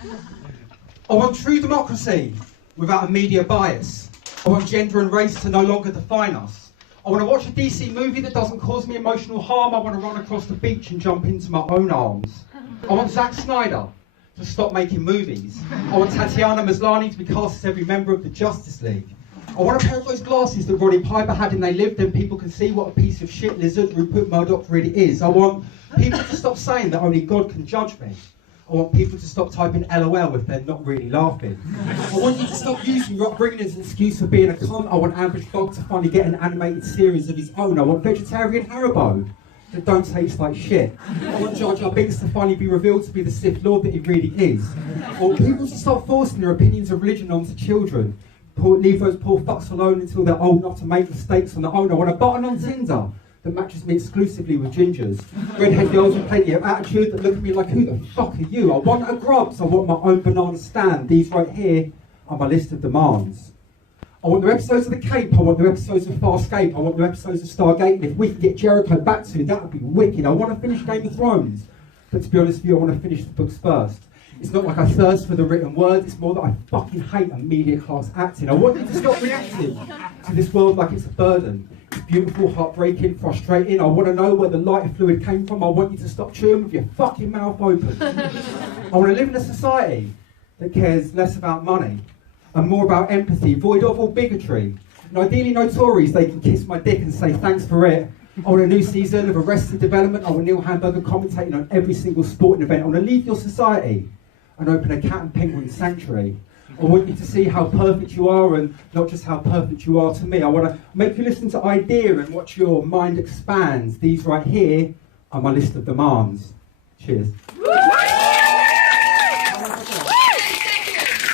scared. I want true democracy without a media bias. I want gender and race to no longer define us. I want to watch a DC movie that doesn't cause me emotional harm. I want to run across the beach and jump into my own arms. I want Zack Snyder to stop making movies. I want Tatiana Maslany to be cast as every member of the Justice League. I want a pair of those glasses that Roddy Piper had in They Lived, then people can see what a piece of shit lizard Rupert Murdoch really is. I want people to stop saying that only God can judge me. I want people to stop typing LOL if they're not really laughing. I want you to stop using your upbringing as an excuse for being a cunt. I want Ambush Dog to finally get an animated series of his own. I want vegetarian Haribo that don't taste like shit. I want Jar Jar Binks to finally be revealed to be the Sith Lord that he really is. I want people to stop forcing their opinions of religion onto children. Leave those poor fucks alone until they're old enough to make mistakes on their own. I want a button on Tinder that matches me exclusively with gingers. Redhead girls with plenty of attitude that look at me like, who the fuck are you? I want a grubs, I want my own banana stand. These right here are my list of demands. I want the episodes of The Cape, I want the episodes of Farscape, I want the episodes of Stargate, and if we can get Jericho back to it, that would be wicked. I want to finish Game of Thrones, but to be honest with you, I want to finish the books first. It's not like I thirst for the written word, it's more that I fucking hate a media class acting. I want you to stop reacting to this world like it's a burden. It's beautiful, heartbreaking, frustrating. I want to know where the lighter fluid came from. I want you to stop chewing with your fucking mouth open. I want to live in a society that cares less about money and more about empathy, void of all bigotry. And ideally no Tories, they can kiss my dick and say thanks for it. I want a new season of Arrested Development. I want Neil Hamburger commentating on every single sporting event. I want to leave your society and open a cat and penguin sanctuary. I want you to see how perfect you are and not just how perfect you are to me. I want to make you listen to Idea and watch your mind expand. These right here are my list of demands. Cheers.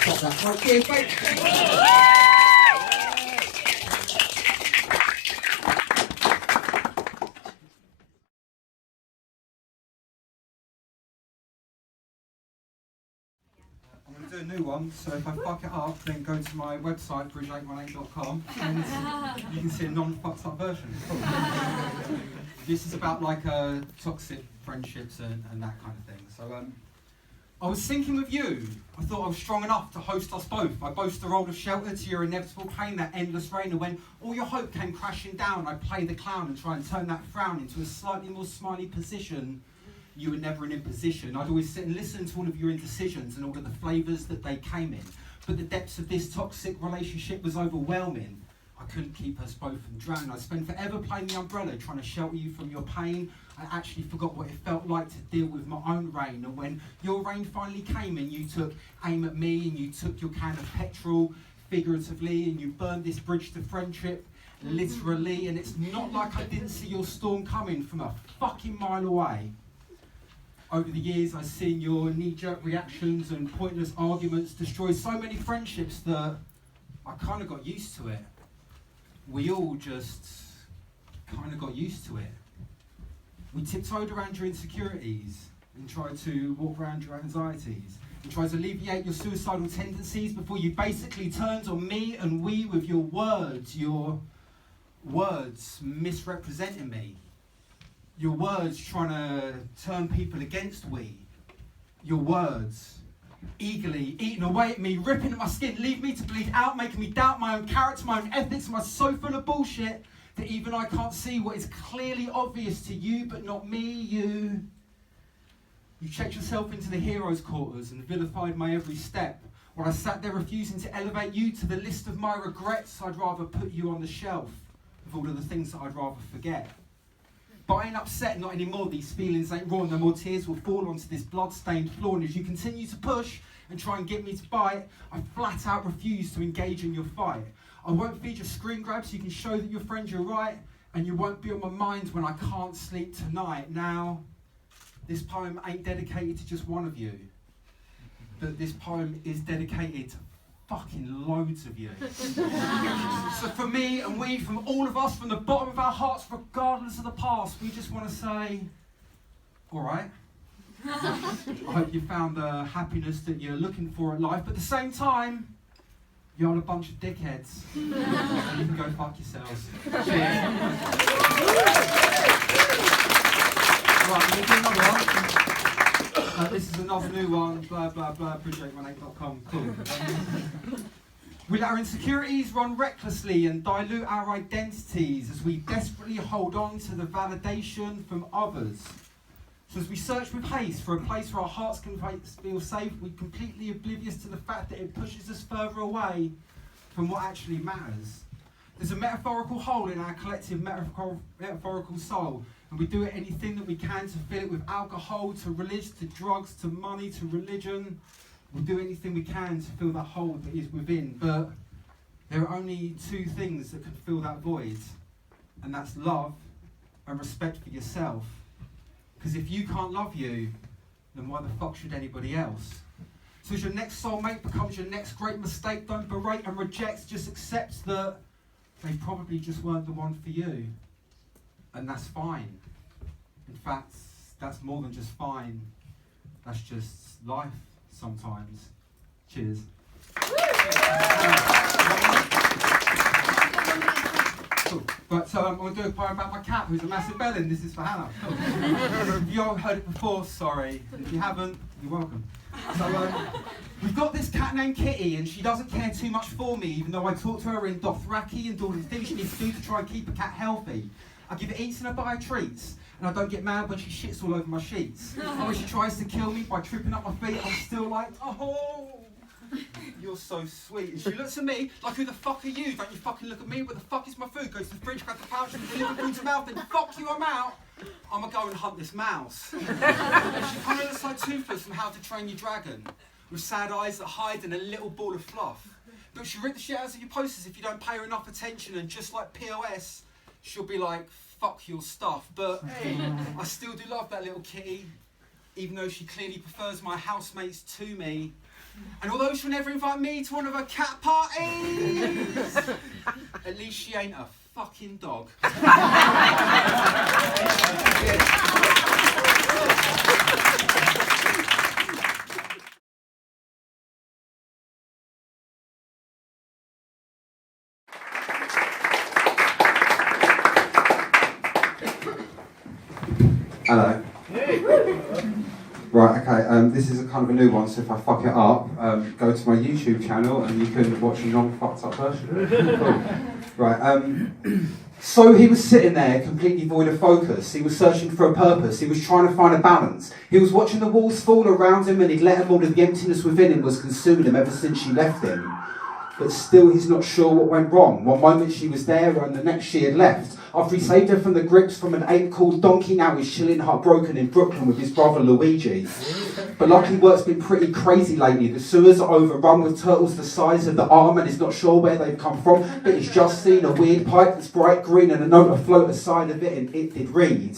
Stop that. Right, cheers, mate. I'm going to do a new one, so if I fuck it up, then go to my website, Bridge818.com, and you can see a non-fucked up version. This is about like toxic friendships and that kind of thing. So I was thinking with you, I thought I was strong enough to host us both. I boast the role of shelter to your inevitable pain, that endless rain, and when all your hope came crashing down, I'd play the clown and try and turn that frown into a slightly more smiley position. You were never an imposition. I'd always sit and listen to all of your indecisions and all of the flavours that they came in. But the depths of this toxic relationship was overwhelming. I couldn't keep us both from drowning. I spent forever playing the umbrella, trying to shelter you from your pain. I actually forgot what it felt like to deal with my own rain. And when your rain finally came and you took aim at me and you took your can of petrol, figuratively, and you burned this bridge to friendship, literally. And it's not like I didn't see your storm coming from a fucking mile away. Over the years, I've seen your knee-jerk reactions and pointless arguments destroy so many friendships that I kind of got used to it. We all just kind of got used to it. We tiptoed around your insecurities and tried to walk around your anxieties and tried to alleviate your suicidal tendencies before you basically turned on me and we with your words misrepresenting me. Your words trying to turn people against we. Your words eagerly eating away at me, ripping at my skin, leave me to bleed out, making me doubt my own character, my own ethics. Am I so full of bullshit that even I can't see what is clearly obvious to you, but not me? You checked yourself into the hero's quarters and vilified my every step. While I sat there refusing to elevate you to the list of my regrets, I'd rather put you on the shelf of all of the things that I'd rather forget. But I ain't upset, not anymore. These feelings ain't raw. No more tears will fall onto this blood-stained floor. And as you continue to push and try and get me to bite, I flat out refuse to engage in your fight. I won't feed your screen grabs so you can show that your friend you're right. And you won't be on my mind when I can't sleep tonight. Now, this poem ain't dedicated to just one of you. But this poem is dedicated to fucking loads of you. So for me and we, from all of us, from the bottom of our hearts, regardless of the past, we just want to say, all right. I hope you found the happiness that you're looking for in life, but at the same time, you're a bunch of dickheads. And you can go fuck yourselves. Cheers. Right, we'll do another one. This is another another new one, blah, blah, blah, Bridge818.com, cool. We let our insecurities run recklessly and dilute our identities as we desperately hold on to the validation from others. So as we search with haste for a place where our hearts can feel safe, we're completely oblivious to the fact that it pushes us further away from what actually matters. There's a metaphorical hole in our collective metaphorical soul, and we do anything that we can to fill it with alcohol, to religion, to drugs, to money, to religion. We do anything we can to fill that hole that is within, but there are only two things that can fill that void, and that's love and respect for yourself. Because if you can't love you, then why the fuck should anybody else? So as your next soulmate becomes your next great mistake, don't berate and reject, just accept that they probably just weren't the one for you. And that's fine. In fact, that's more than just fine. That's just life sometimes. Cheers. Cool. But so I'm going to do a poem about my cat, who's a massive bellend. This is for Hannah. Cool. If you all heard it before, sorry. If you haven't, you're welcome. So we've got this cat named Kitty, and she doesn't care too much for me, even though I talk to her in Dothraki and do all the things she needs to do to try and keep a cat healthy. I give her eats and I buy her treats, and I don't get mad when she shits all over my sheets. And when she tries to kill me by tripping up my feet, I'm still like, oh, you're so sweet. And she looks at me like, who the fuck are you? Don't you fucking look at me. Where the fuck is my food? Goes to the fridge, grab the pouch, and deliver food to mouth, and fuck you, I'm out. I'm gonna go and hunt this mouse. And she kind of looks like Toothless from How to Train Your Dragon, with sad eyes that hide in a little ball of fluff. But she'll rip the shit out of your posters if you don't pay her enough attention, and just like POS, she'll be like, fuck your stuff. But I still do love that little kitty, even though she clearly prefers my housemates to me. And although she'll never invite me to one of her cat parties, at least she ain't a fucking dog. Hello. Right, okay, this is a kind of a new one, so if I fuck it up, go to my YouTube channel and you can watch a non-fucked up version. Cool. Right, so he was sitting there completely void of focus. He was searching for a purpose. He was trying to find a balance. He was watching the walls fall around him, and he'd let him all of the emptiness within him was consuming him ever since she left him. But still he's not sure what went wrong. One moment she was there and the next she had left. After he saved her from the grips from an ape called Donkey, now he's chilling heartbroken in Brooklyn with his brother Luigi. But luckily work's been pretty crazy lately. The sewers are overrun with turtles the size of the arm, and he's not sure where they've come from, but he's just seen a weird pipe that's bright green and a note afloat aside of it, and it did read,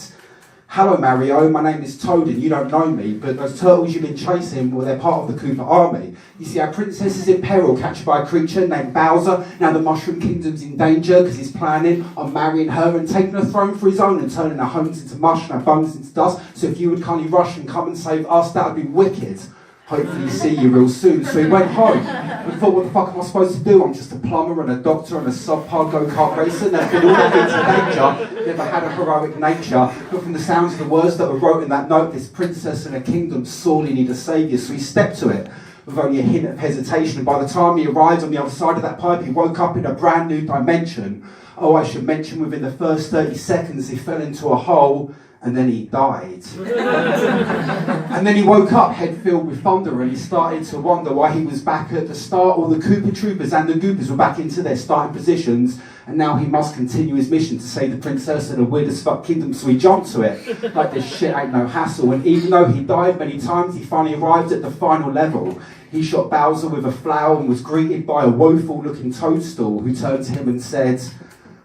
"Hello Mario, my name is Toad and you don't know me, but those turtles you've been chasing, well, they're part of the Koopa army. You see, our princess is in peril, captured by a creature named Bowser. Now the Mushroom Kingdom's in danger because he's planning on marrying her and taking her throne for his own and turning our homes into mush and our bones into dust. So if you would kindly rush and come and save us, that would be wicked. Hopefully see you real soon." So he went home and thought, what the fuck am I supposed to do? I'm just a plumber and a doctor and a subpar go-kart racer, and I've been all into nature, never had a heroic nature. But from the sounds of the words that were wrote in that note, this princess and her kingdom sorely need a saviour. So he stepped to it with only a hint of hesitation, and by the time he arrived on the other side of that pipe, he woke up in a brand new dimension. Oh, I should mention within the first 30 seconds he fell into a hole, and then he died. And then he woke up, head filled with thunder, and he started to wonder why he was back at the start. All the Koopa Troopers and the Goopas were back into their starting positions, and now he must continue his mission to save the princess in a weird as fuck kingdom. So he jumped to it, like this shit ain't no hassle. And even though he died many times, he finally arrived at the final level. He shot Bowser with a flower and was greeted by a woeful looking toadstool who turned to him and said,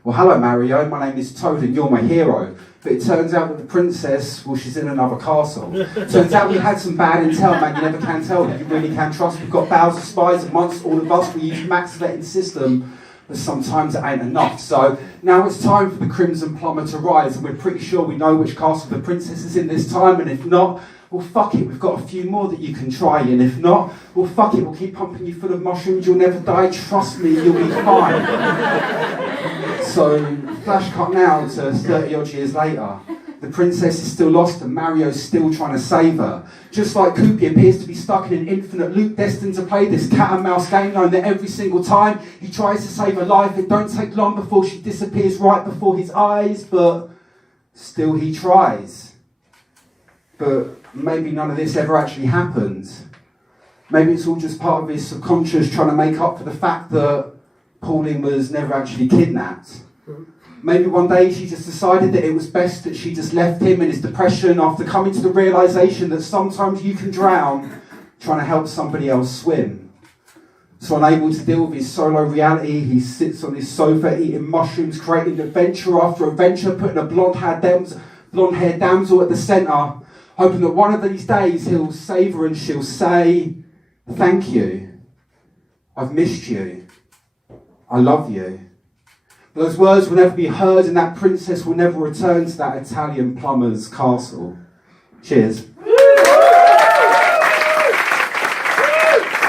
"Well, hello Mario, my name is Toad and you're my hero." But it turns out that the princess, well, she's in another castle. Turns out we had some bad intel, man. You never can tell who you really can trust. We've got Bowser spies amongst all of us. We use max vetting system, but sometimes it ain't enough. So now it's time for the Crimson Plumber to rise, and we're pretty sure we know which castle the princess is in this time. And if not, well, fuck it, we've got a few more that you can try. And if not, well, fuck it, we'll keep pumping you full of mushrooms. You'll never die. Trust me, you'll be fine. So, flash cut now to 30 odd years later. The princess is still lost and Mario's still trying to save her. Just like Koopy appears to be stuck in an infinite loop destined to play this cat and mouse game, knowing that every single time he tries to save her life, it don't take long before she disappears right before his eyes, but still he tries. But maybe none of this ever actually happened. Maybe it's all just part of his subconscious trying to make up for the fact that Pauline was never actually kidnapped. Maybe one day she just decided that it was best that she just left him in his depression after coming to the realisation that sometimes you can drown trying to help somebody else swim. So unable to deal with his solo reality, he sits on his sofa eating mushrooms, creating adventure after adventure, putting a blonde-haired damsel at the centre, hoping that one of these days he'll save her and she'll say, "Thank you. I've missed you. I love you." Those words will never be heard and that princess will never return to that Italian plumber's castle. Cheers.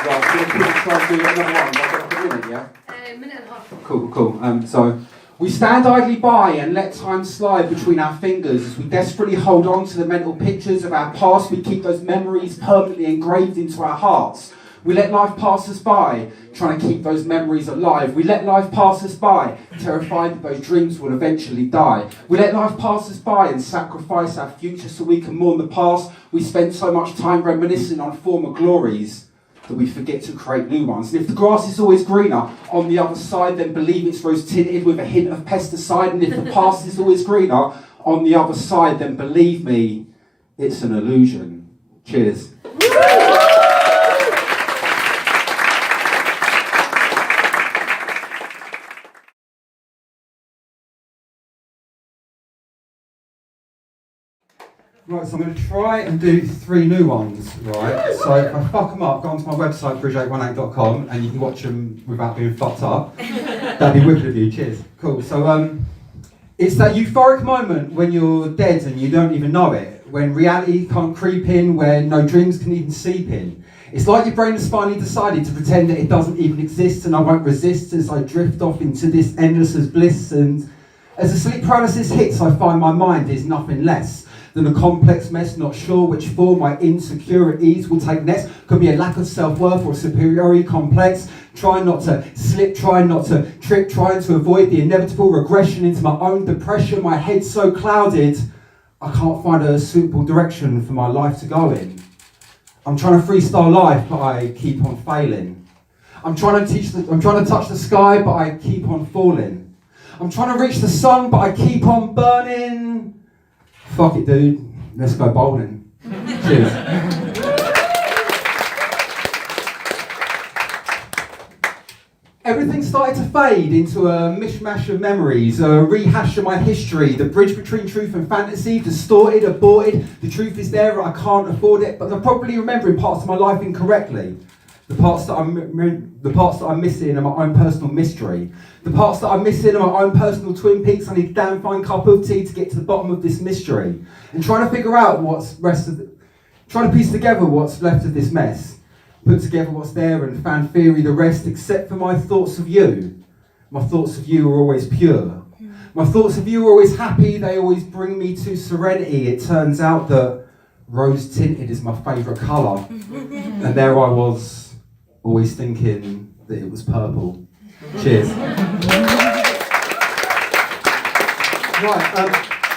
Right, we're going to try and do another one. I've got a minute, yeah? A minute and a half. Cool. So, we stand idly by and let time slide between our fingers as we desperately hold on to the mental pictures of our past. We keep those memories permanently engraved into our hearts. We let life pass us by, trying to keep those memories alive. We let life pass us by, terrified that those dreams will eventually die. We let life pass us by and sacrifice our future so we can mourn the past. We spend so much time reminiscing on former glories that we forget to create new ones. And if the grass is always greener on the other side, then believe it's rose-tinted with a hint of pesticide. And if the past is always greener on the other side, then believe me, it's an illusion. Cheers. Right, so I'm going to try and do 3 new ones, right? So if I fuck them up, go onto my website, Bridge818.com, and you can watch them without being fucked up. That'd be wicked of you, cheers. Cool, so it's that euphoric moment when you're dead and you don't even know it, when reality can't creep in, when no dreams can even seep in. It's like your brain has finally decided to pretend that it doesn't even exist, and I won't resist as I drift off into this endless as bliss, and as the sleep paralysis hits, I find my mind is nothing less than a complex mess, not sure which form my insecurities will take next. Could be a lack of self-worth or a superiority complex. Trying not to slip, trying not to trip, trying to avoid the inevitable regression into my own depression. My head's so clouded, I can't find a suitable direction for my life to go in. I'm trying to freestyle life, but I keep on failing. I'm trying to touch the sky, but I keep on falling. I'm trying to reach the sun, but I keep on burning. Fuck it, dude. Let's go bowling. Cheers. Everything started to fade into a mishmash of memories, a rehash of my history, the bridge between truth and fantasy, distorted, aborted. The truth is there, I can't afford it, but I'm probably remembering parts of my life incorrectly. The parts that I'm missing are my own personal mystery. The parts that I'm missing are my own personal Twin Peaks. I need a damn fine cup of tea to get to the bottom of this mystery. And trying to figure out trying to piece together what's left of this mess. Put together what's there and fan theory the rest, except for my thoughts of you. My thoughts of you are always pure. My thoughts of you are always happy. They always bring me to serenity. It turns out that rose tinted is my favourite colour. And there I was, always thinking that it was purple. Cheers. Right,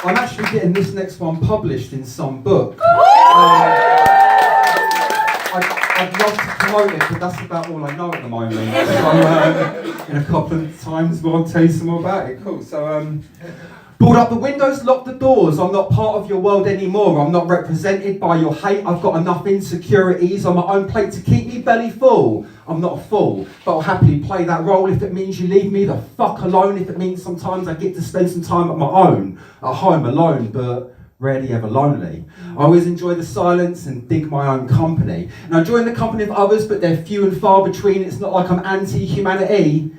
I'm actually getting this next one published in some book. I'd love to promote it, but that's about all I know at the moment. So in a couple of times I'll tell you some more about it. Cool, so board up the windows, lock the doors. I'm not part of your world anymore. I'm not represented by your hate. I've got enough insecurities on my own plate to keep me belly full. I'm not a fool, but I'll happily play that role if it means you leave me the fuck alone. If it means sometimes I get to spend some time at my own, at home alone, but rarely ever lonely. I always enjoy the silence and dig my own company. And I join the company of others, but they're few and far between. It's not like I'm anti-humanity.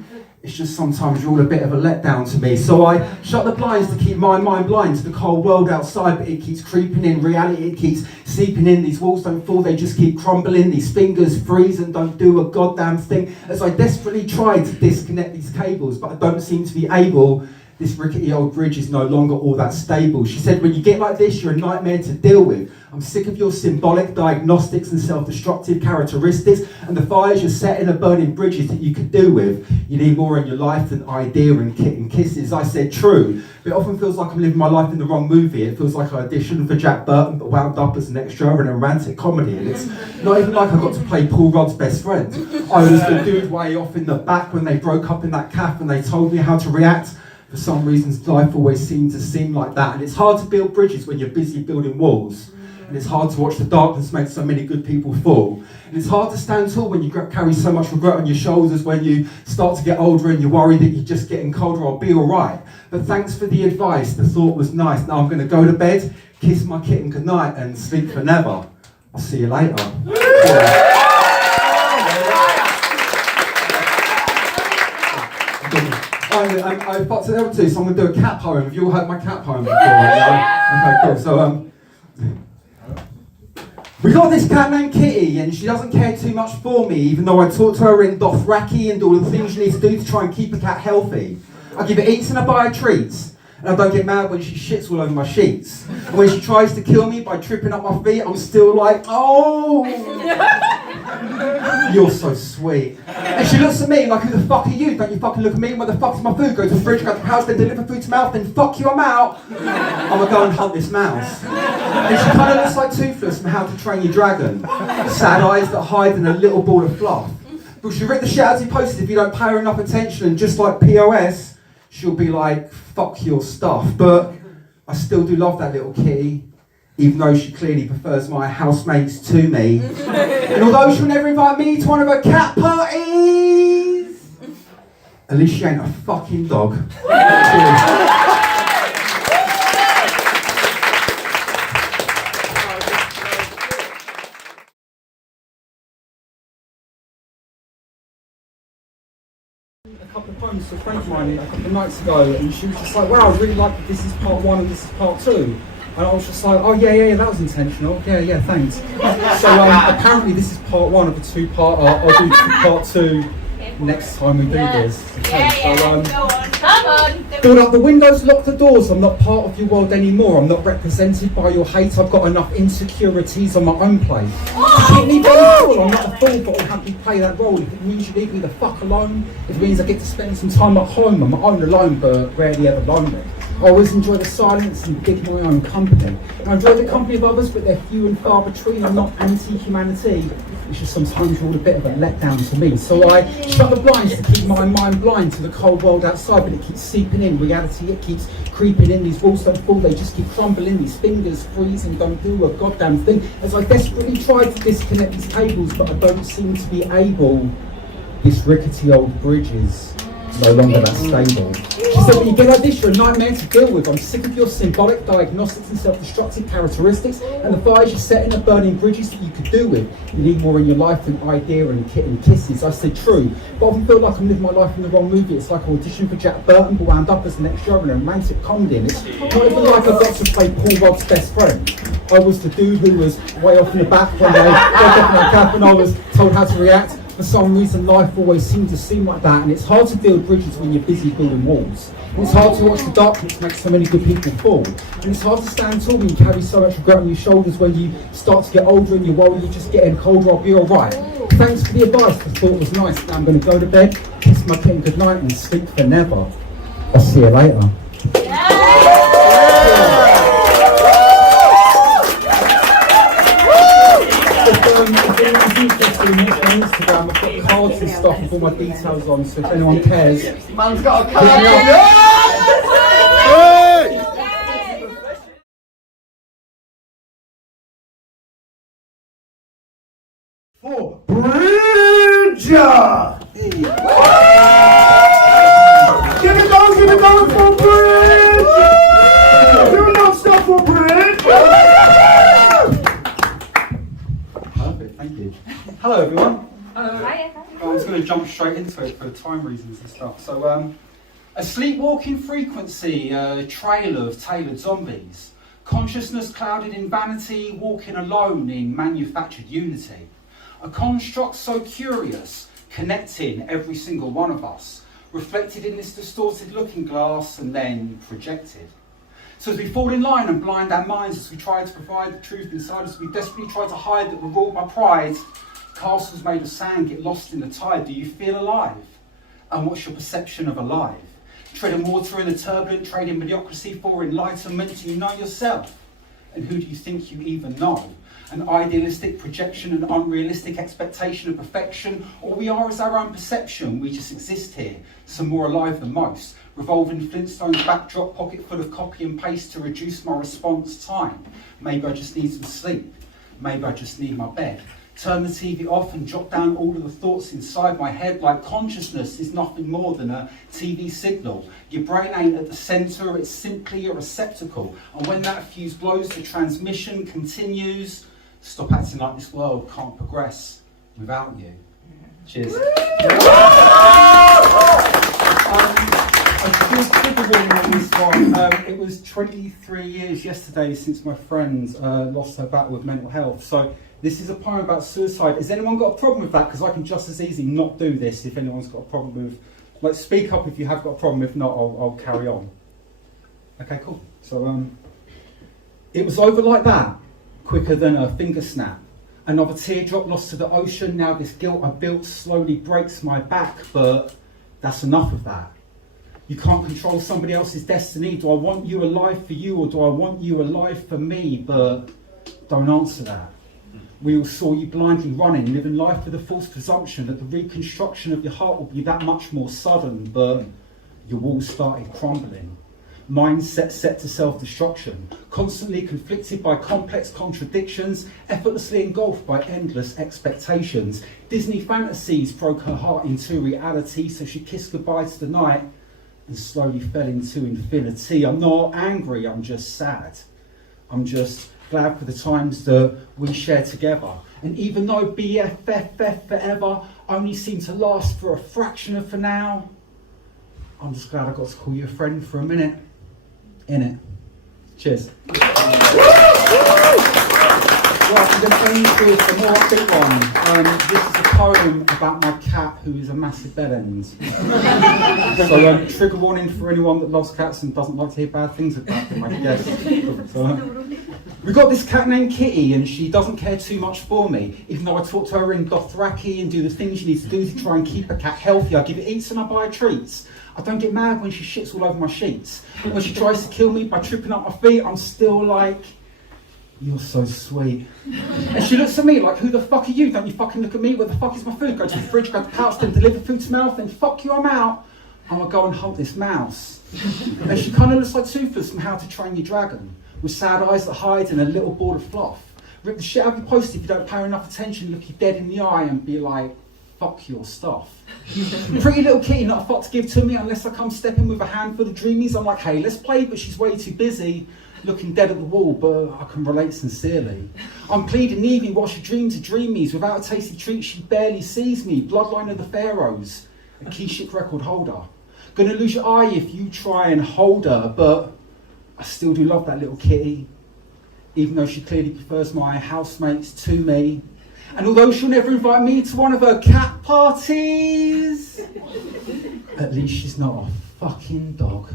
It's just sometimes you're all a bit of a letdown to me. So I shut the blinds to keep my mind blind to the cold world outside, but it keeps creeping in. Reality, it keeps seeping in. These walls don't fall, they just keep crumbling. These fingers freeze and don't do a goddamn thing. As I desperately try to disconnect these cables, but I don't seem to be able. This rickety old bridge is no longer all that stable. She said, when you get like this, you're a nightmare to deal with. I'm sick of your symbolic diagnostics and self-destructive characteristics and the fires you're setting are burning bridges that you could do with. You need more in your life than idea and kitten kisses. I said, true, but it often feels like I'm living my life in the wrong movie. It feels like I auditioned for Jack Burton but wound up as an extra in a romantic comedy. And it's not even like I got to play Paul Rudd's best friend. I was the dude way off in the back when they broke up in that cafe and they told me how to react. For some reasons, life always seemed to seem like that. And it's hard to build bridges when you're busy building walls. And it's hard to watch the darkness make so many good people fall. And it's hard to stand tall when you carry so much regret on your shoulders, when you start to get older and you worry that you're just getting colder. I'll be all right. But thanks for the advice. The thought was nice. Now I'm going to go to bed, kiss my kitten goodnight and sleep for never. I'll see you later. I've got to the other two, so I'm going to do a cat poem. Have you all heard my cat poem before? Yeah? Okay, cool. So, we got this cat named Kitty, and she doesn't care too much for me, even though I talk to her in Dothraki and all the things she needs to do to try and keep a cat healthy. I give her eats and I buy her treats, and I don't get mad when she shits all over my sheets. And when she tries to kill me by tripping up my feet, I'm still like, oh, you're so sweet. And she looks at me like, who the fuck are you? Don't you fucking look at me? Where the fuck's my food? Go to the fridge, go to the house, then deliver food to mouth, then fuck you, I'm out. I'm gonna go and hunt this mouse. And she kind of looks like Toothless from How to Train Your Dragon. Sad eyes that hide in a little ball of fluff. But she'll rip the shit out of your posters if you don't pay her enough attention, and just like POS, she'll be like, fuck your stuff. But I still do love that little kitty, even though she clearly prefers my housemates to me. And although she'll never invite me to one of her cat parties, at least she ain't a fucking dog. A couple of poems to a friend of mine a couple of nights ago, and she was just like, wow, I really like that this is part one and this is part two. And I was just like, oh yeah, that was intentional. Yeah, thanks. So apparently this is part one of a two-parter. I'll do part two next time we do this. Okay, so, go on. Come on. build up the windows, lock the doors. I'm not part of your world anymore. I'm not represented by your hate. I've got enough insecurities on my own plate. Keep me very cool. I'm not a fool, but I'll happily play that role. If it means you leave me the fuck alone, if it means I get to spend some time at home. I'm my own alone, but rarely ever lonely. I always enjoy the silence and dig my own company. I enjoy the company of others, but they're few and far between. I'm not anti-humanity. It's just sometimes you're all a bit of a letdown to me. So I shut the blinds to keep my mind blind to the cold world outside, but it keeps seeping in. Reality, it keeps creeping in. These walls don't fall, they just keep crumbling. These fingers freezing, don't do a goddamn thing. As I desperately try to disconnect these cables, but I don't seem to be able. This rickety old bridge is no longer that stable. She said, when you get like this, you're a nightmare to deal with. I'm sick of your symbolic diagnostics and self-destructive characteristics and the fires you're setting are burning bridges that you could do with. You need more in your life than idea and kitten kisses. I said, true, but I often feel like I'm living my life in the wrong movie. It's like I auditioned for Jack Burton, but wound up as an extra in a romantic comedy. And it's not even like I got to play Paul Rudd's best friend. I was the dude who was way off in the back when they got up in a cab and I was told how to react. For some reason, life always seems to seem like that, and it's hard to build bridges when you're busy building walls. And it's hard to watch the darkness make so many good people fall. And it's hard to stand tall when you carry so much regret on your shoulders when you start to get older and you worry you're just getting colder. I'll be alright. Thanks for the advice, the thought was nice. Now I'm going to go to bed, kiss my kitten goodnight and sleep for never. I'll see you later. If anyone's interested in watching my Instagram, I've got cards and stuff with all my details on, so if anyone cares. Man's got a card! For Bridge! Give it going for Bridge! Do not stop for Bridge! Perfect, thank you. Hello everyone. Hello. Hiya. I'm just going to jump straight into it for time reasons and stuff. So, a sleepwalking frequency, a trail of tailored zombies. Consciousness clouded in vanity, walking alone in manufactured unity. A construct so curious, connecting every single one of us. reflected in this distorted looking glass and then projected. So as we fall in line and blind our minds, as we try to provide the truth inside us, we desperately try to hide that we're ruled by pride. Castles made of sand get lost in the tide. Do you feel alive? And what's your perception of alive? Treading water in the turbulent, trading mediocrity for enlightenment. Do you know yourself? And who do you think you even know? An idealistic projection, an unrealistic expectation of perfection? All we are is our own perception. We just exist here, some more alive than most. Revolving Flintstones backdrop, pocket full of copy and paste to reduce my response time. Maybe I just need some sleep. Maybe I just need my bed. Turn the TV off and jot down all of the thoughts inside my head, like consciousness is nothing more than a TV signal. Your brain ain't at the centre, it's simply a receptacle. And when that fuse blows, the transmission continues. Stop acting like this world can't progress without you. Cheers. I should trigger warning on this one. It was 23 years yesterday since my friend lost her battle with mental health. So this is a poem about suicide. Has anyone got a problem with that? Because I can just as easily not do this if anyone's got a problem with... Like, speak up if you have got a problem. If not, I'll carry on. Okay, cool. So, it was over like that, quicker than a finger snap. Another teardrop lost to the ocean. Now this guilt I built slowly breaks my back, but that's enough of that. You can't control somebody else's destiny. Do I want you alive for you, or do I want you alive for me? But don't answer that. We all saw you blindly running, living life with a false presumption that the reconstruction of your heart will be that much more sudden, but your walls started crumbling. Mindset set to self-destruction, constantly conflicted by complex contradictions, effortlessly engulfed by endless expectations. Disney fantasies broke her heart into reality, so she kissed goodbye to the night and slowly fell into infinity. I'm not angry, I'm just sad. I'm just glad for the times that we share together. And even though BFFF forever only seemed to last for a fraction of for now, I'm just glad I got to call you a friend for a minute. Innit? Cheers. Right, I'm going to end with a more upbeat one. This is a poem about my cat who is a massive bellend. So trigger warning for anyone that loves cats and doesn't like to hear bad things about them, I guess. So, we got this cat named Kitty and she doesn't care too much for me. Even though I talk to her in Dothraki and do the things she needs to do to try and keep a cat healthy. I give it eats and I buy her treats. I don't get mad when she shits all over my sheets. When she tries to kill me by tripping up my feet, I'm still like, you're so sweet. And she looks at me like, who the fuck are you? Don't you fucking look at me? Where the fuck is my food? Go to the fridge, grab the pouch, then deliver food to mouth, then fuck you, I'm out. I'm gonna go and hunt this mouse. And she kind of looks like Toothless from How to Train Your Dragon, with sad eyes that hide in a little ball of fluff. Rip the shit out of your post if you don't pay her enough attention, look you dead in the eye and be like, fuck your stuff. Pretty little kitty, not a fuck to give to me unless I come stepping with a handful of dreamies. I'm like, hey, let's play, but she's way too busy, looking dead at the wall, but I can relate sincerely. I'm pleading Evie while she dreams of dreamies. Without a tasty treat, she barely sees me. Bloodline of the pharaohs, a keyship record holder. Gonna lose your eye if you try and hold her, but I still do love that little kitty, even though she clearly prefers my housemates to me. And although she'll never invite me to one of her cat parties, at least she's not a fucking dog.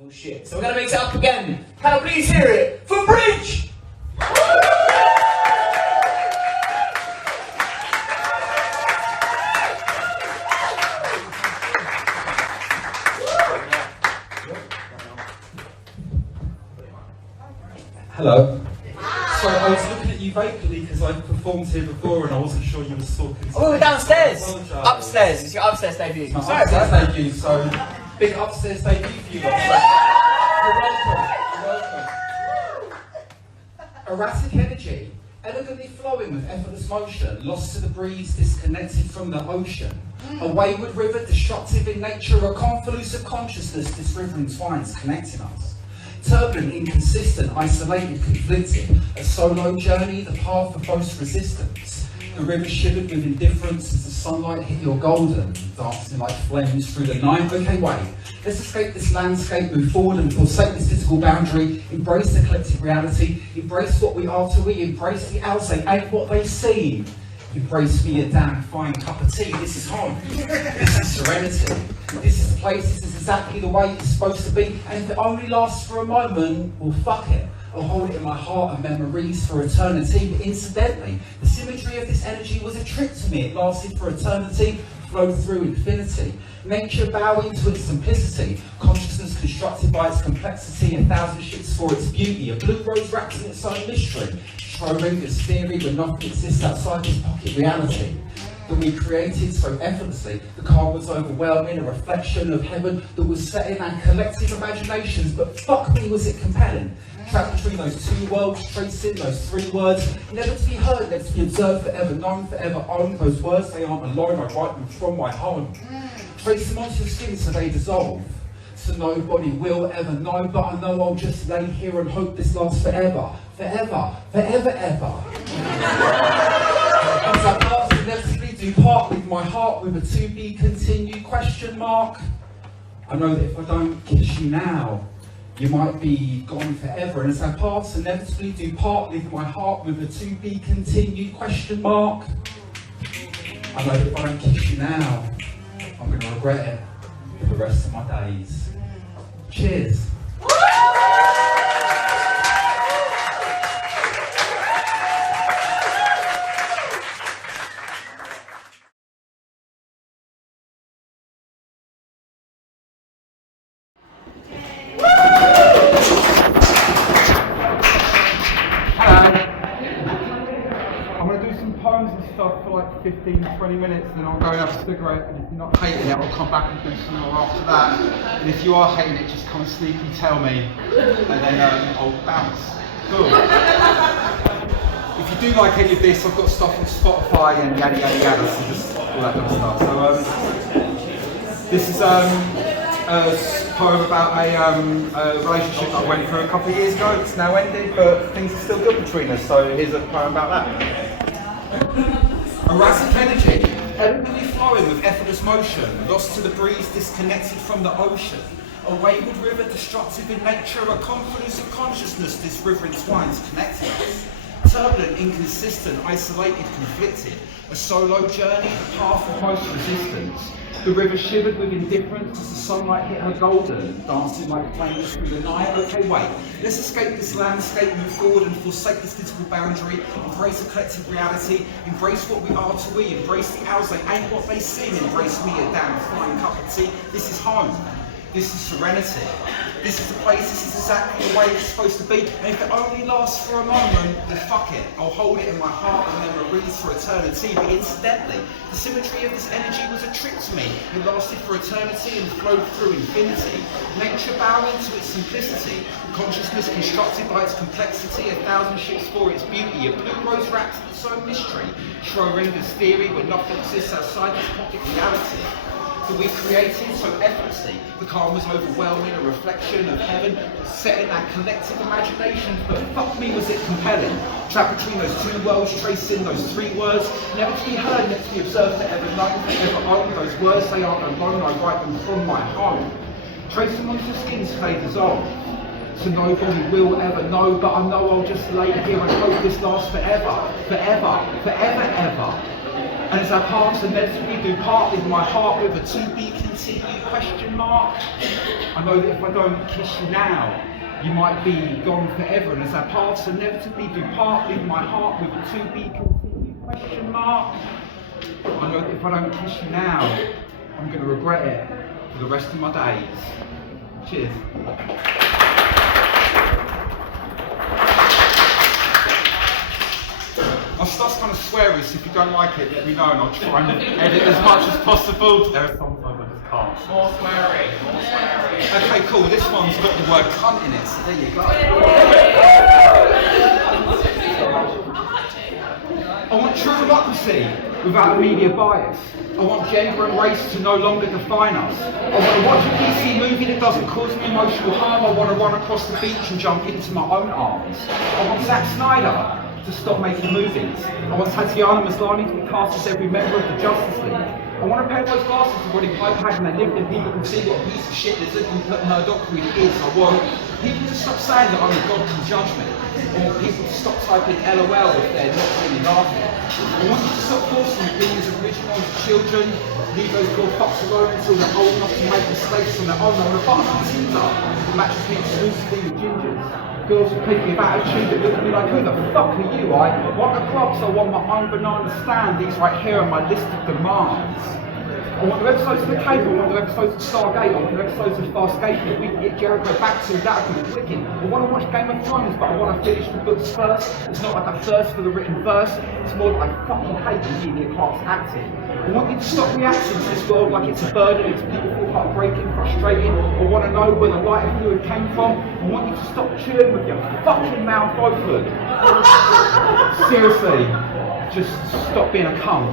Oh shit, so we're gonna mix it up again. Can I please hear it for Bridge? Hello. Sorry, I was looking at you vacantly because I performed here before and I wasn't sure you were talking. Oh, we're downstairs. Upstairs. It's your upstairs debut. Sorry, upstairs debut. So big upstairs debut for you lot. You're welcome. Erratic energy, elegantly flowing with effortless motion, lost to the breeze, disconnected from the ocean. A wayward river, destructive in nature, a convoluted consciousness, this river entwines, connecting us. Turbulent, inconsistent, isolated, conflicted, a solo journey, the path of most resistance. The river shivered with indifference as the sunlight hit your golden, dancing like flames through the night. Okay, wait. Let's escape this landscape, move forward and forsake this physical boundary, embrace the collective reality, embrace what we are to we, embrace the outside, ain't what they seem. Embrace me a damn fine cup of tea. This is home. This is serenity. This is the place. This is exactly the way it's supposed to be. And if it only lasts for a moment, well, fuck it. I'll hold it in my heart and memories for eternity. But incidentally, the symmetry of this energy was a trick to me. It lasted for eternity, flowed through infinity. Nature bowing to its simplicity. Consciousness constructed by its complexity. 1,000 ships for its beauty. A blue rose wrapped in its own mystery. Schrodinger's theory, but nothing exists outside this pocket reality that we created so effortlessly. The calm was overwhelming, a reflection of heaven that was set in our collective imaginations, but fuck me, was it compelling. Trapped between those two worlds, tracing those three words, never to be heard, never to be observed, forever known, forever owned. Those words, they aren't alone, I write them from my home. Trace them onto your skin so they dissolve. So nobody will ever know, but I know I'll just lay here and hope this lasts forever. Forever, forever, ever. As I pass, inevitably do part with my heart with a to be continued question mark. I know that if I don't kiss you now, you might be gone forever. And as I pass, inevitably do part with my heart with a to be continued question mark. I know that if I don't kiss you now, I'm going to regret it for the rest of my days. Cheers. For like 15-20 minutes, then I'll go and have a cigarette, and if you're not hating it, I'll come back and do some more after that. And if you are hating it, just come and sneaky tell me, and then I'll bounce. Cool. If you do like any of this, I've got stuff on Spotify and yada yada yada, so just all that kind of stuff. So this is a poem about a relationship that I went through a couple of years ago. It's now ended, but things are still good between us, so here's a poem about that. Erratic energy, elegantly flowing with effortless motion, lost to the breeze, disconnected from the ocean. A wayward river, destructive in nature, a confluence of consciousness, this river entwines, connecting us. Turbulent, inconsistent, isolated, conflicted, a solo journey, the path of most resistance. The river shivered with indifference as the sunlight hit her golden, dancing like flames through the night. Okay, wait, let's escape this landscape, move forward and forsake this physical boundary, embrace a collective reality, embrace what we are to we, embrace the owls, they ain't what they seem, embrace me a damn fine cup of tea. This is home. This is serenity. This is the place, this is exactly the way it's supposed to be. And if it only lasts for a moment, then fuck it. I'll hold it in my heart and memories for eternity. But incidentally, the symmetry of this energy was a trick to me. It lasted for eternity and flowed through infinity. Nature bowing to its simplicity. Consciousness constructed by its complexity. 1,000 ships for its beauty. A blue rose wrapped in its own mystery. Schrodinger's theory where nothing exists outside this pocket reality that we created so effortlessly. The calm was overwhelming, a reflection of heaven set in our collective imaginations, but fuck me, was it compelling. Trapped between those two worlds, tracing those three words, never to be heard, never to be observed, forever known, forever owned. Those words, they aren't alone, I write them from my home. Trace them onto the skin so they dissolve. So nobody will ever know, but I know I'll just lay here and hope this lasts forever, forever, forever, ever. And as I pass, inevitably do part with my heart with a to be continued question mark. I know that if I don't kiss you now, you might be gone forever. And as I pass, inevitably do part with my heart with a to be continued question mark. I know that if I don't kiss you now, I'm going to regret it for the rest of my days. Cheers. My stuff's kind of sweary, so if you don't like it, let me know and I'll try and edit as much as possible. There are some times I just can't. More swearing, more swearing. Okay, cool. This one's got the word cunt in it, so there you go. I want true democracy without media bias. I want gender and race to no longer define us. I want to watch a DC movie that doesn't cause me emotional harm. I want to run across the beach and jump into my own arms. I want Zack Snyder to stop making movies. I want Tatiana Maslany to be cast as every member of the Justice League. I want to pair those glasses to Roddy Piper and they lived and people can see what a piece of shit lizard we put Murdoch really is. I want people to stop saying that only God can judge me. I want people to stop typing LOL if they're not really laughing. I want you to stop forcing opinions of originals to children, leave those poor fucks alone until they're old enough to make mistakes on their own. I want a button on Tinder that matches me exclusively with gingers. Girls with plenty of attitude that look at me like, who the fuck are you? I want the clubs, I want my own banana stand. These right here are my list of demands. I want the episodes of The Cable, I want the episodes of Stargate, I want the episodes of Farscape that we can get Jericho back to, that could be wicked. I want to watch Game of Thrones, but I want to finish the books first. It's not like I thirst for the written verse, it's more like I fucking hate Emilia Clarke's acting. I want you to stop reacting to this world like it's a burden, it's people feel heartbreaking, frustrating. I want to know where the light of fluid came from. I want you to stop chewing with your fucking mouth open. Seriously, just stop being a cunt.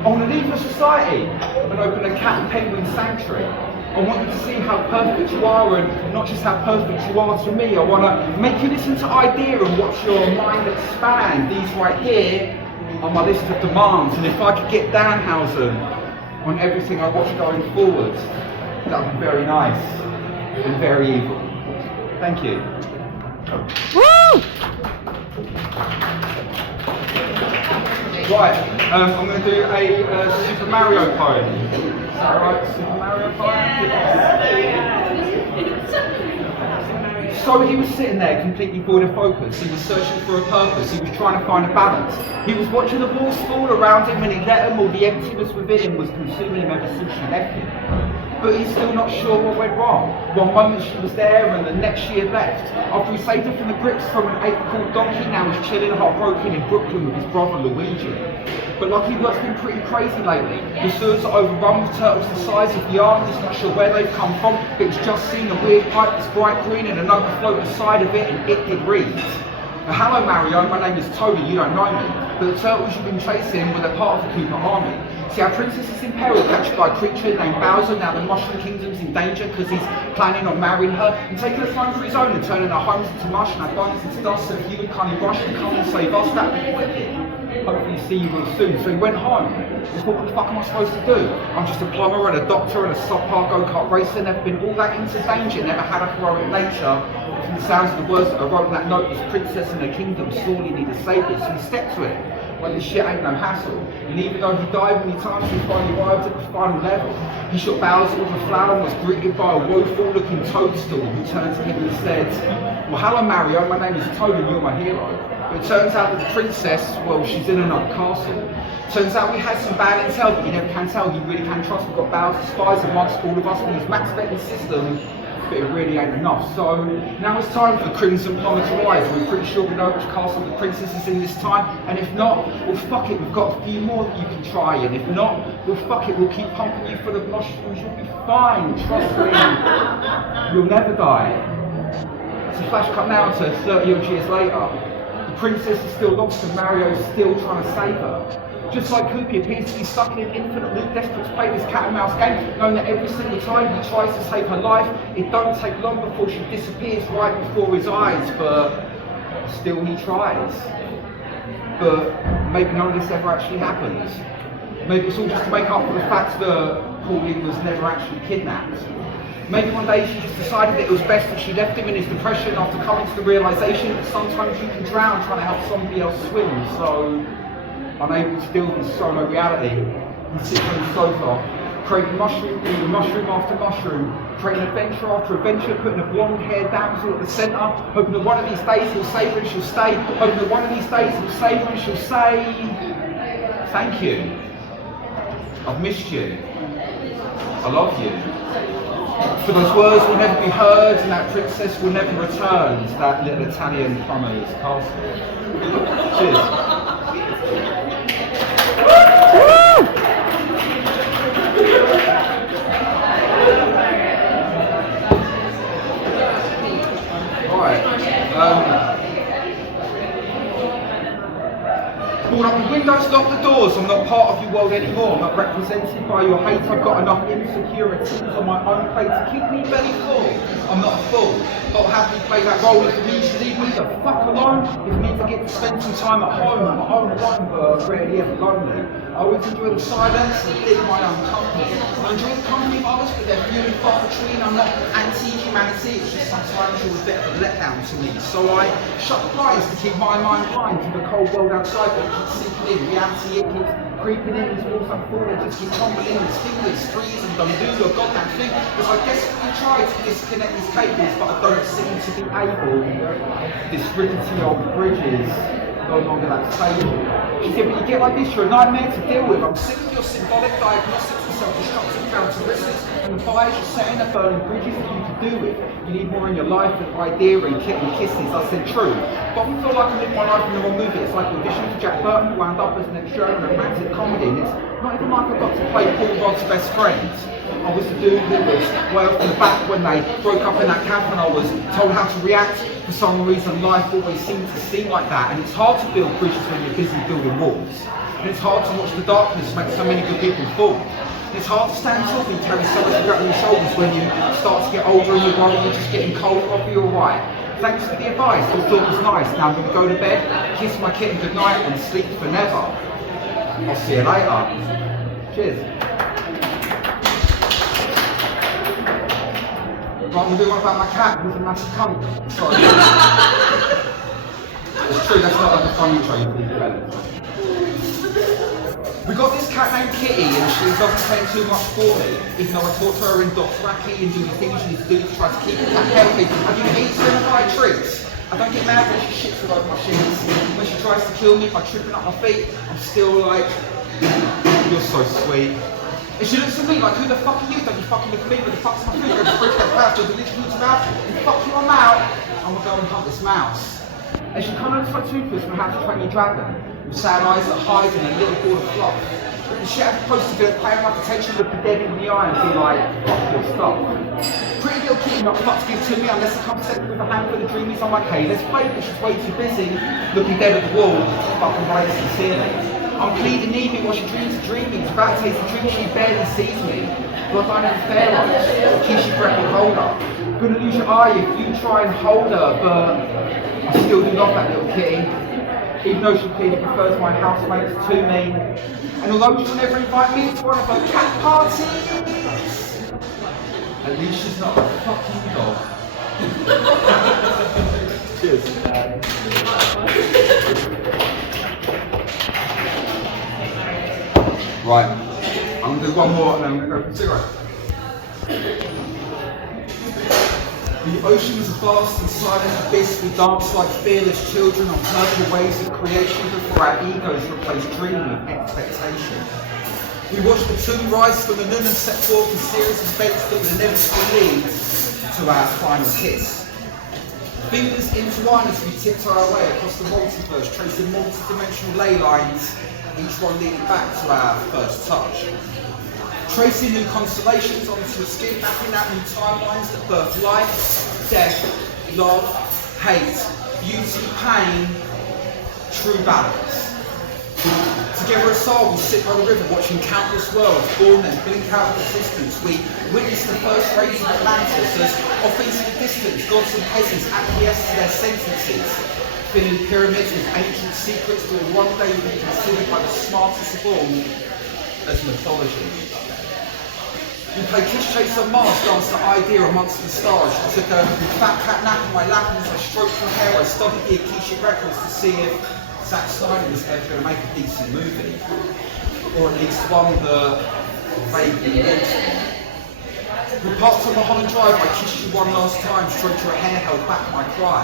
I want to leave your society and open a cat and penguin sanctuary. I want you to see how perfect you are and not just how perfect you are to me. I want to make you listen to idea and watch your mind expand. These right here are my list of demands, and if I could get Danhausen on everything I watch going forward, that would be very nice and very evil. Thank you. Woo! Right, I'm going to do a Super Mario poem. Is that right? Super Mario poem? So he was sitting there completely void of focus. He was searching for a purpose. He was trying to find a balance. He was watching the walls fall around him and he let him, all the emptiness within him was consuming him ever since she left him. But he's still not sure what went wrong. One moment she was there and the next she had left. After he saved her from the grips from an ape-called donkey, now he's chilling heartbroken in Brooklyn with his brother Luigi. But luckily work's been pretty crazy lately. The sewers are overrun with turtles the size of the arm. He's not sure where they've come from, but he's just seen a weird pipe that's bright green and a note afloat aside of it, and it did read. Hello Mario, my name is Tony, you don't know me. But the turtles you've been chasing were the part of the Koopa army. See, our princess is in peril, captured by a creature named Bowser. Now the Mushroom Kingdom's in danger because he's planning on marrying her and taking her throne for his own and turning our homes into mush and our bones into dust. So if you would kindly rush and come and save us, that'd be wicked. Hopefully see you real soon. So he went home. He thought, what the fuck am I supposed to do? I'm just a plumber and a doctor and a subpar go-kart racer. Never been all that into danger, never had a heroic nature. From the sounds of the words that I wrote in that note, this princess and her kingdom sorely need a savior. So he stepped to it. Well, this shit ain't no hassle. And even though he died many times, he finally arrived at the final level. He shot Bowser with a flower and was greeted by a woeful-looking toadstool who turned to him and said, well, hello Mario, my name is Toad and you're my hero. But it turns out that the princess, well, she's in another castle. Turns out we had some bad intel, but you never can tell. You really can trust. We've got Bowser spies amongst all of us. We use Max Betting's system, but it really ain't enough. So now it's time for the Crimson Plumber to rise. We're pretty sure we know which castle the princess is in this time. And if not, well, fuck it. We've got a few more that you can try. And if not, well, fuck it. We'll keep pumping you full of mushrooms. You'll be fine. Trust me. You'll never die. It's a flash cut now to 30 odd years later. The princess is still lost and Mario's still trying to save her. Just like Koopy appears to be stuck in an infinite loop, desperate to play this cat and mouse game, knowing that every single time he tries to save her life, it don't take long before she disappears right before his eyes, but still he tries. But maybe none of this ever actually happens. Maybe it's all just to make up for the fact that Pauline was never actually kidnapped. Maybe one day she just decided that it was best that she left him in his depression after coming to the realization that sometimes you can drown trying to help somebody else swim. So, unable to deal with his solo reality, he sits on the sofa, creating mushroom after mushroom, creating adventure after adventure, putting a blonde-haired damsel at the centre, hoping that one of these days he'll save her and she'll stay, hoping that one of these days he'll save her and she'll say, thank you, I've missed you, I love you. For those words will never be heard and that princess will never return to that little Italian plumber's castle. Cheers. Board up the windows, lock the doors. I'm not part of your world anymore. I'm not represented by your hate. I've got enough insecurities on my own plate to keep me belly full. I'm not a fool. I'll happily play that role if it means you leave me the fuck alone. If it means I get to spend some time at home on my own alone, but rarely ever lonely. I always enjoy the silence and dig my own company. I enjoy the company of others, but they're few and far between. I'm not anti-humanity, it's just sometimes you're a bit of a letdown to me. So I shut the eyes to keep my mind blind to the cold world outside that keeps sinking in. Reality, it keeps creeping in, these walls I'm falling, just keep tumbling in, these fingers freeze and don't do your goddamn thing. Because I desperately try to disconnect these cables, but I don't seem to be able. This rickety old bridge is no longer that stable. She said, but you get like this, you're a nightmare to deal with. I'm sick of your symbolic diagnostics and self-destructive characteristics and the fires you're setting are burning bridges that you could do with. You need more in your life than idea and kitten kisses. I said, true. But I feel like I live my life in the wrong movie. It's like auditioning for Jack Burton, wound up as an extra in a romantic comedy. And it's not even like I got to play Paul Rudd's best friend. I was the dude who was way off in the back when they broke up in that camp and I was told how to react. For some reason, life always seemed to seem like that. And it's hard to build bridges when you're busy building walls. And it's hard to watch the darkness make so many good people fall. And it's hard to stand tall and carry so much regret on your shoulders when you start to get older and you worry you're just getting cold. I'll be alright. Thanks for the advice, I thought it was nice. Now I'm going to go to bed, kiss my kitten goodnight and sleep for never. I'll see you later. Cheers. Right, I'm going to do one about my cat who's a massive cunt. Sorry. It's true, that's not like a funny intro you can develop. We got this cat named Kitty and she doesn't pay too much for me. Even though I taught her in Dothraki and do the things you need to do to try to keep the cat healthy. I give her eat certified treats. I don't get mad when she shits all over my sheets. When she tries to kill me by tripping up my feet, I'm still like, you're so sweet. And she looks at me like, who the fuck are you? Don't you fucking look at me, but the fuck's my food? Go to the fridge, go to the house, go to the literally to mouth, and fuck you, I'm out. I'm gonna go and hunt this mouse. And she kind of looks like Toothless from How to Train Your Dragon, with sad eyes that hide in a little ball of fluff. And she had supposed to be paying my attention, look the dead in the eye and be like, fuck your stuff. Pretty little kitty not fuck to give to me unless I come second with a handful of dreamies. I'm like, hey, let's play, but she's way too busy, looking dead at the wall, fucking right sincerely. I'm pleading needing while she dreams of dreaming. It's about to taste the drink, she barely sees me. But I find it fair on a Kishi record holder. Gonna lose your eye if you try and hold her, but I still do love that little kitty. Even though she clearly prefers my housemates to me. And although she'll never invite me to one of her cat parties, at least she's not a fucking dog. Cheers. Right, I'm going to do one more and then I'm going to go for a cigarette. The ocean is a vast and silent abyss. We dance like fearless children on purple waves of creation before our egos replace dream with expectation. We watch the tomb rise from the nun and set forth a series of events that will inevitably lead to our final kiss. Fingers intertwine as we tiptoe our way across the multiverse, tracing multi-dimensional ley lines, each one leading back to our first touch. Tracing new constellations onto a skin, mapping out new timelines that birth life, death, love, hate, beauty, pain, true balance. Together as soul, we sit by the river watching countless worlds born and blink out of existence. We witness the first rays of Atlantis as off into the distance, gods and peasants acquiesce to their sentences. Filling pyramids with ancient secrets that will one day be considered by the smartest of all as mythology. We play Kiss Chase on Mars, dance the idea amongst the stars. I took a fat cat nap in my lap and as I stroked my hair I studied the Akashic records to see if Zack Snyder was ever going to make a decent movie. Or at least one that vaguely mentioned. We parked on the Holland Drive, I kissed you one last time, stroked your hair, held back my cry.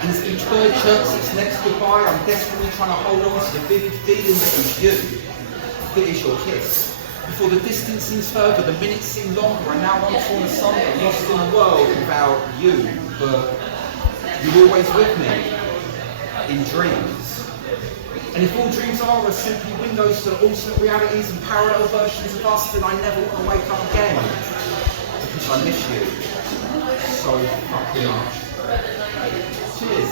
And as each bird chirps its next goodbye, I'm desperately trying to hold on to the vivid feeling that is you, that is your kiss. Before the distance seems further, the minutes seem longer, and now I'm torn asunder, lost in a world without you. But you're always with me, in dreams. And if all dreams are simply windows to alternate realities and parallel versions of us, then I never want to wake up again. Because I miss you so fucking much. Cheers.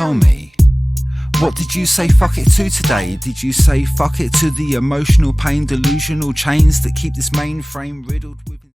tell me, what did you say fuck it to today? Did you say fuck it to the emotional pain, delusional chains that keep this mainframe riddled with